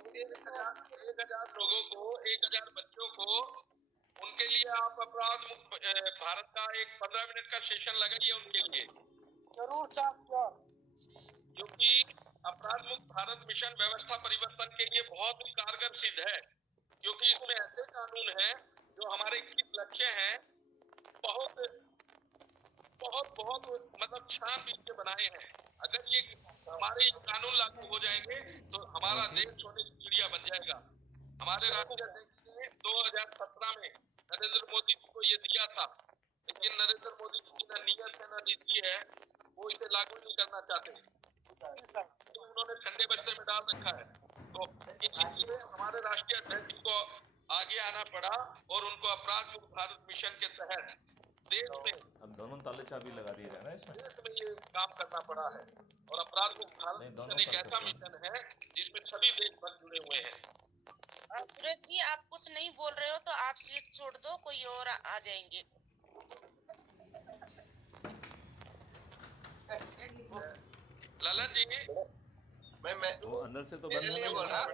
अब 1,000 लोगों को, 1,000 बच्चों को, उनके लिए आप अपराध मुक्त भारत का एक 15 मिनट का सेशन लगाइए उनके लिए। जरूर साहब, श्योर। क्योंकि अपराध मुक्त भारत मिशन व्यवस्था परिवर्तन के लिए बहुत ही कारगर सिद्ध है, क्योंकि इसमें ऐसे कानून हैं जो हमारे 21 लक्ष्य हैं, बहुत बहुत बहुत मतलब छानबीन के बनाए हैं। अगर ये हमारे ये कानून लागू हो जाएंगे तो हमारा देश सोने की चिड़िया बन जाएगा। हमारे राष्ट्रीय अध्यक्ष ने 2017 में नरेंद्र मोदी जी को ये दिया था, लेकिन नरेंद्र मोदी जी की ना नीयत है ना नीति है, वो इसे लागू नहीं करना चाहते, तो उन्होंने ठंडे बस्ते में डाल रखा है। तो इसीलिए हमारे राष्ट्रीय अध्यक्ष को आगे आना पड़ा और उनको अपराध मुक्त भारत मिशन के तहत देश में, अब दोनों ताले चाबी लगा दिए जाए ना इसमें, देश में ये काम करना पड़ा है। और अपराध मुक्त भारत नहीं, दोनों मिशन एक कर ऐसा सकते हैं। मिशन है जिसमें सभी देश भर जुड़े हुए हैं। सूरज जी, आप कुछ नहीं बोल रहे हो तो आप सीट छोड़ दो, कोई और आ जाएंगे। ललन जी, मैं वो अंदर से तो बंद मेरे है लिए ना बोल ये? रहा हूं।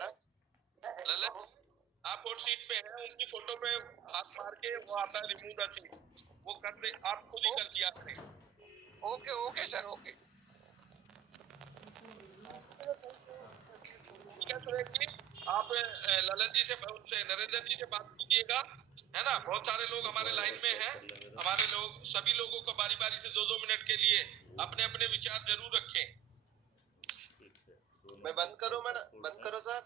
ललन, आप और सीट पे हैं, उनकी फोटो पे हाथ मार के वो आता है रिमूव द सीट, वो कर दे, आप खुद ही कर दिया करें। Okay okay sir, okay. ठीक है सुरेश जी, आप ललन जी से, उनसे नरेंद्र जी से बात कीजिएगा, है ना। बहुत सारे लोग हमारे लाइन में हैं, हमारे लोग, सभी लोगों को बारी बारी से 2-2 मिनट के लिए अपने अपने विचार जरूर रखें। मैं बंद करो मैडम, बंद करो सर।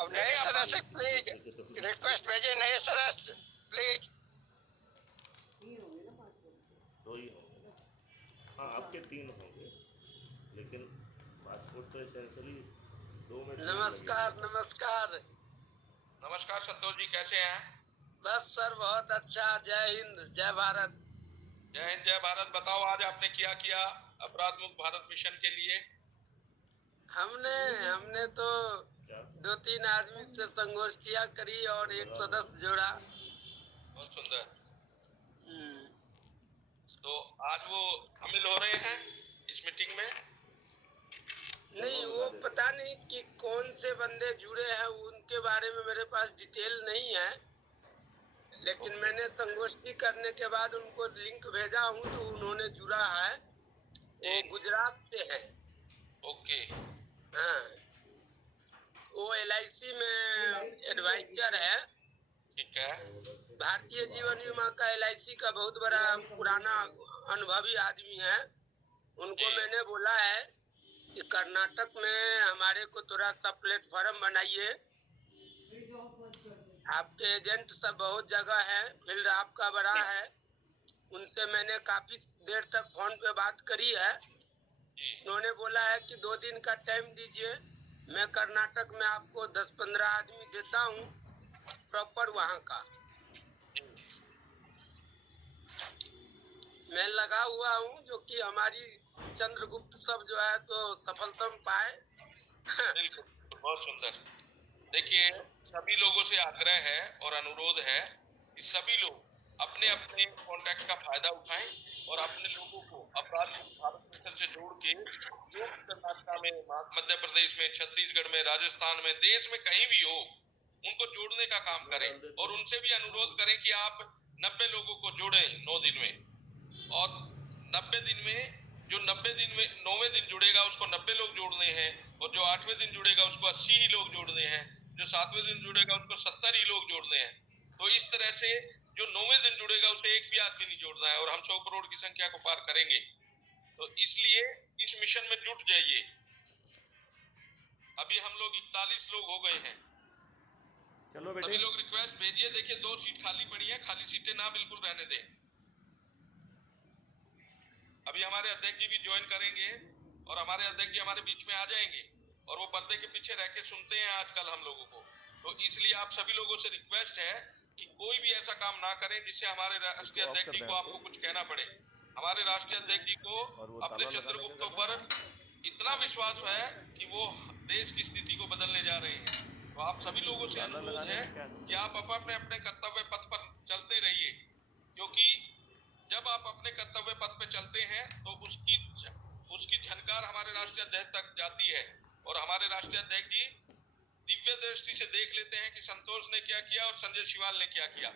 अब नए सदस्य प्लीज रिक्वेस्ट भेजिए, नए सदस्य प्लीज। दो ही होंगे, हाँ आपके 3 होंगे, लेकिन पासपोर्ट तो एसेंशियली 2 में। नमस्कार नमस्कार। नमस्कार संतोष जी, कैसे हैं? बस सर बहुत अच्छा। जय हिंद, जय भारत। जय हिंद, जय भारत। बताओ आज आपने क्या किया अपराध मुक्त भारत मिशन के लिए? हमने तो 2-3 आदमी से संगोष्ठियां करी और एक सदस्य जोड़ा। बहुत सुंदर। तो आज वो शामिल हो रहे हैं इस मीटिंग में? नहीं, वो पता नहीं कि कौन से बंदे जुड़े हैं, उनके बारे में मेरे पास डिटेल नहीं है, लेकिन मैंने संगोष्ठी करने के बाद उनको लिंक भेजा हूँ तो उन्होंने जुड़ा है। वो गुजरात से है। ओके। हाँ, वो LIC में एडवाइजर है। ठीक है। भारतीय जीवन बीमा का LIC का बहुत बड़ा पुराना अनुभवी आदमी है। उनको मैंने बोला है कि कर्नाटक में हमारे को थोड़ा सा प्लेटफॉर्म बनाइए। आपके एजेंट सब बहुत जगह है, फील्ड आपका बड़ा है। उनसे मैंने काफी देर तक फोन पे बात करी है। उन्होंने बोला है कि 2 दिन का टाइम दीजिए, मैं कर्नाटक में आपको 10-15 आदमी देता हूँ प्रॉपर वहाँ का। मैं लगा हुआ हूँ जो कि हमारी चंद्रगुप्त सब जो है सो सफलता पाए। बिल्कुल, बहुत सुंदर। देखिए, सभी लोगों से आग्रह है और अनुरोध है कि सभी लोग अपने अपने कॉन्टैक्ट का फायदा उठाएं और अपने लोगों को अपराध मुक्त भारत मिशन से जोड़ के, जो कर्नाटक में, मध्य प्रदेश में, छत्तीसगढ़ में, राजस्थान में, देश में कहीं भी हो, उनको जोड़ने का काम करें। और उनसे भी अनुरोध करें कि आप 90 लोगों को जोड़ें 9 दिन में, और 90 दिन में, जो 90 दिन में 9वें दिन जुड़ेगा उसको 90 लोग जोड़ने हैं, और जो 8वें दिन जुड़ेगा उसको 80 ही लोग जोड़ने हैं, जो 7वें दिन जुड़ेगा उसको 70 ही लोग जोड़ने हैं। तो इस तरह से जो 9वें दिन जुड़ेगा उसे एक भी आदमी नहीं जोड़ना है, और हम 100 करोड़ की संख्या को पार करेंगे। तो इसलिए इस मिशन में जुट जाइए। अभी हम लोग 41 लोग हो गए हैं। चलो बेटे, सभी लोग रिक्वेस्ट भेजिए। देखिए 2 सीट खाली पड़ी है, खाली सीटें ना बिल्कुल रहने दें। अभी हमारे अध्यक्ष जी भी ज्वाइन करेंगे और हमारे अध्यक्ष जी हमारे बीच में आ जाएंगे, और वो पर्दे के पीछे रह के सुनते हैं आजकल हम लोगों को। तो इसलिए आप सभी लोगों से रिक्वेस्ट है कि कोई भी ऐसा काम ना करें जिससे हमारे राष्ट्रीय अध्यक्ष जी को आपको कुछ कहना पड़े। हमारे राष्ट्रीय अध्यक्ष जी को अपने चंद्रगुप्त पर इतना विश्वास है कि वो देश की स्थिति को बदलने जा रहे हैं। तो आप सभी लोगों से अनुरोध है कि आप अपने अपने कर्तव्य पथ पर चलते रहिए, क्योंकि जब आप अपने कर्तव्य पथ पे चलते हैं तो उसकी झनकार हमारे राष्ट्रीय अध्यक्ष तक जाती है, और हमारे राष्ट्रीय अध्यक्ष जी क्या किया और संजय शिवाल ने क्या किया,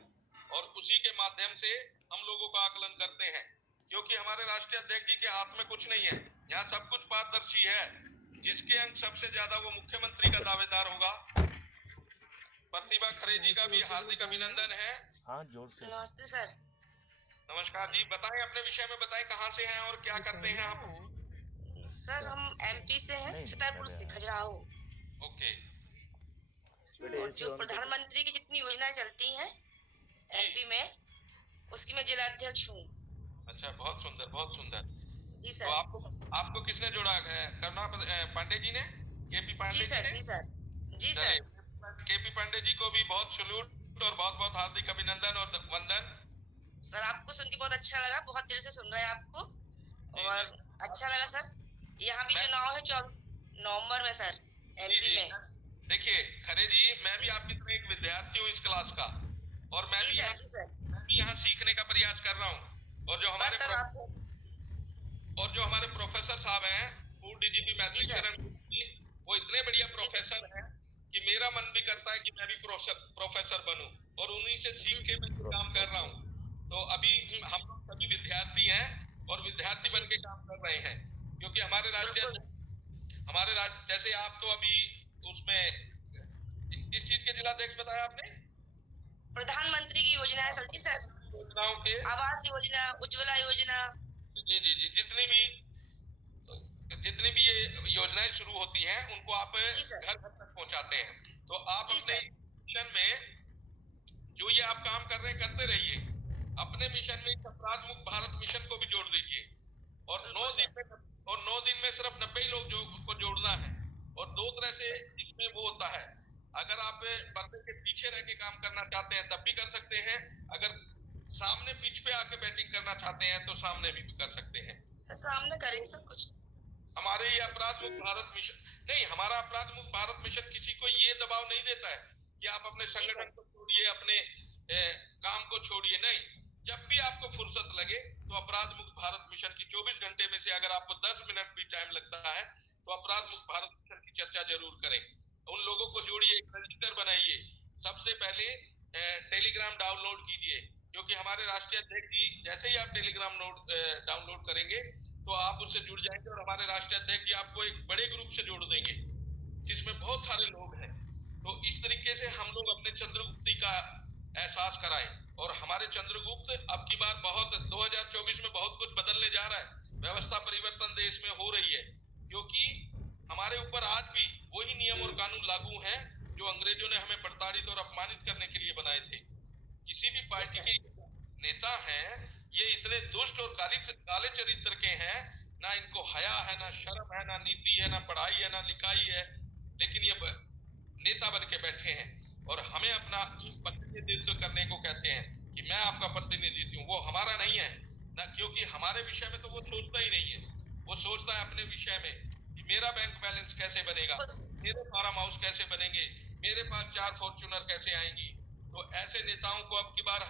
और उसी के माध्यम से हम लोगों का आकलन करते हैं, क्योंकि हमारे राष्ट्रीय अध्यक्ष जी के हाथ में कुछ नहीं है, यहाँ सब कुछ पारदर्शी है। जिसके अंक सबसे ज्यादा वो मुख्यमंत्री का दावेदार होगा। प्रतिभा खरे जी का भी हार्दिक अभिनंदन है। हाँ जोर से। नमस्ते सर। नमस्कार जी, बताएं अपने विषय में, बताएं कहाँ से हैं और क्या करते हैं आप। सर हम एमपी से हैं, नहीं, छतरपुर से, खजुराहो। ओके, और जो प्रधानमंत्री की जितनी योजनाएं चलती हैं एमपी में, उसकी मैं जिला अध्यक्ष हूँ। अच्छा, बहुत सुंदर बहुत सुंदर। जी तो सर। आपको किसने जोड़ा है? करुणा पांडे जी ने, केपी पांडे जी जी सर। ने? जी सर। जी चलिए, सर। केपी पांडे जी को भी बहुत सैल्यूट और बहुत बहुत हार्दिक अभिनंदन और वंदन। सर आपको सुन के बहुत अच्छा लगा, बहुत देर से सुन रहे हैं आपको, और अच्छा लगा सर। यहाँ भी चुनाव है 24 नवंबर में सर, एमपी में। देखिए खरे जी, मैं भी आपकी तरह एक विद्यार्थी हूँ इस क्लास का, और मैं जी भी सर। यहाँ सीखने का प्रयास कर रहा हूँ। और जो बस सर आपको हमारे प्रोफेसर साहब हैं, पूर्व डीजीपी मैथिली चरण जी, वो इतने बढ़िया प्रोफेसर हैं कि मेरा मन भी करता है कि मैं भी प्रोफेसर बनूं, और उन्हीं से सीख के मैं काम कर रहा हूँ। तो अभी हम लोग सभी विद्यार्थी हैं और विद्यार्थी बन के काम कर रहे हैं, क्योंकि हमारे जैसे आप तो अभी उसमें इस चीज के जिलाध्यक्ष बताया आपने, प्रधानमंत्री की योजना है सर। जी सर, योजनाओं के, आवास योजना, उज्ज्वला योजना, जी जी जी, जितनी भी ये योजनाएं शुरू होती हैं उनको आप घर घर तक पहुंचाते हैं। तो आप अपने मिशन में जो ये आप काम कर रहे हैं करते रहिए। अपने मिशन में अपराध मुक्त भारत मिशन को भी जोड़ लीजिए, और 9 दिन में सिर्फ 90 लोग को जोड़ना है। और दो तरह से इसमें वो होता है, अगर आप पर्दे के पीछे रह के काम करना चाहते हैं तब भी कर सकते हैं, अगर सामने पिच पे आके बैटिंग करना चाहते हैं तो सामने भी कर सकते हैं। सर सामने करेंगे सब कुछ। हमारे ये अपराध मुक्त भारत मिशन नहीं, हमारा अपराध मुक्त भारत मिशन किसी को ये दबाव नहीं देता है कि आप अपने संगठन को छोड़िए, अपने काम को छोड़िए। नहीं, जब भी आपको फुर्सत लगे तो अपराध मुक्त भारत मिशन की 24 घंटे में से अगर आपको 10 मिनट भी टाइम लगता है तो अपराध मुक्त भारत मिशन की चर्चा जरूर करें। उन लोगों को जोड़िए, एक रजिस्टर बनाइए। सबसे पहले टेलीग्राम डाउनलोड कीजिए, क्योंकि हमारे राष्ट्रीय अध्यक्ष जी जैसे ही आप टेलीग्राम डाउनलोड करेंगे तो आप उससे जुड़ जाएंगे, और हमारे राष्ट्रीय अध्यक्ष जी आपको एक बड़े ग्रुप से जोड़ देंगे जिसमें बहुत सारे लोग हैं। तो इस तरीके से हम लोग अपने चंद्रगुप्ती का एहसास कराएं। और हमारे चंद्रगुप्त अब की बार 2024 में बहुत कुछ बदलने जा रहा है। व्यवस्था परिवर्तन देश में हो रही है, क्योंकि हमारे ऊपर आज भी वही नियम और कानून लागू हैं जो अंग्रेजों ने हमें प्रताड़ित और अपमानित करने के लिए बनाए थे। किसी भी पार्टी के नेता हैं, ये इतने दुष्ट और काले चरित्र के हैं, ना इनको हया है, ना शर्म है, ना नीति है, ना पढ़ाई है, ना लिखाई है, लेकिन ये नेता बन के बैठे हैं और हमें अपना प्रतिनिधित्व करने को कहते हैं कि मैं आपका प्रतिनिधि हूँ। वो हमारा नहीं है ना, क्योंकि हमारे विषय में तो वो सोचता ही नहीं है। वो सोचता है अपने विषय में कि मेरा बैंक बैलेंस कैसे बनेगा, मेरे फार्म हाउस कैसे बनेंगे, मेरे पास 4 फॉर्च्यूनर कैसे आएंगी। तो ऐसे नेताओं को अब की बार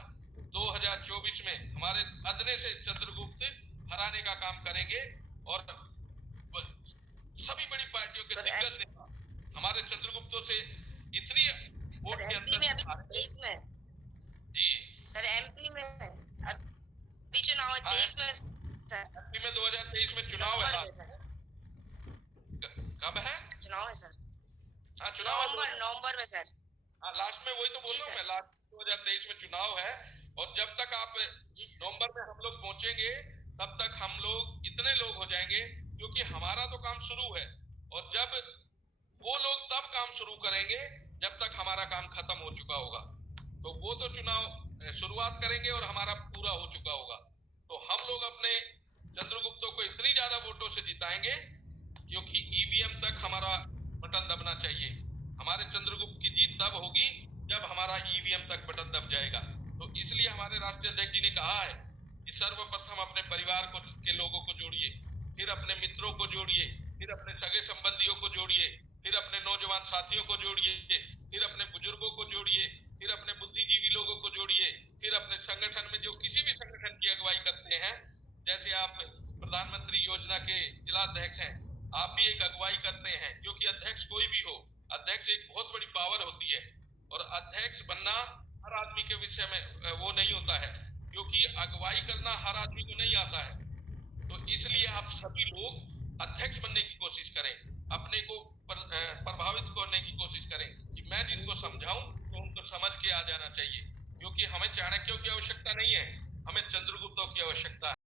2024 में हमारे अदने से चंद्रगुप्त हराने का काम करेंगे, और सभी बड़ी पार्टियों के दिग्गज नेता हमारे चंद्रगुप्तों से इतनी वोट के अंतर में अभी 23 में जी सर, एमपी में अभी चुनाव है 23 में सर। एमपी में 2023 में चुनाव है। कब है चुनाव? है सर, हाँ चुनाव नवंबर में सर। हाँ, लास्ट में वही तो बोल रहा हूँ मैं, लास्ट 2023 में चुनाव है। और जब तक आप नवंबर में हम लोग पहुंचेंगे तब तक हम लोग इतने लोग हो जाएंगे, क्योंकि हमारा तो काम शुरू है, और जब वो लोग तब काम शुरू करेंगे जब तक हमारा काम खत्म हो चुका होगा। तो वो तो चुनाव शुरुआत करेंगे और हमारा पूरा हो चुका होगा। तो हम लोग अपने चंद्रगुप्तों को इतनी ज्यादा वोटों से जिताएंगे, क्योंकि ईवीएम तक हमारा बटन दबना चाहिए। हमारे चंद्रगुप्त की जीत तब होगी जब हमारा ईवीएम तक बटन दब जाएगा। तो इसलिए हमारे राष्ट्रीय अध्यक्ष जी ने कहा है कि सर्वप्रथम अपने परिवार के लोगों को जोड़िए, फिर अपने मित्रों को जोड़िए, फिर अपने सगे संबंधियों को जोड़िए, फिर अपने नौजवान साथियों को जोड़िए, फिर अपने बुजुर्गों को जोड़िए, फिर अपने बुद्धिजीवी लोगों को जोड़िए, फिर अपने संगठन में जो किसी भी संगठन की अगुवाई करते हैं, जैसे आप प्रधानमंत्री योजना के जिलाध्यक्ष हैं, आप भी एक अगुवाई करते हैं, क्योंकि अध्यक्ष कोई भी हो, अध्यक्ष एक बहुत बड़ी पावर होती है। और अध्यक्ष बनना हर आदमी के विषय में वो नहीं होता है, क्योंकि अगुवाई करना हर आदमी को नहीं आता है। तो इसलिए आप सभी लोग अध्यक्ष बनने की कोशिश करें, अपने को प्रभावित करने की कोशिश करें कि मैं जिनको समझाऊं तो उनको समझ के आ जाना चाहिए, क्योंकि हमें चाणक्यों की आवश्यकता नहीं है, हमें चंद्रगुप्तों की आवश्यकता है।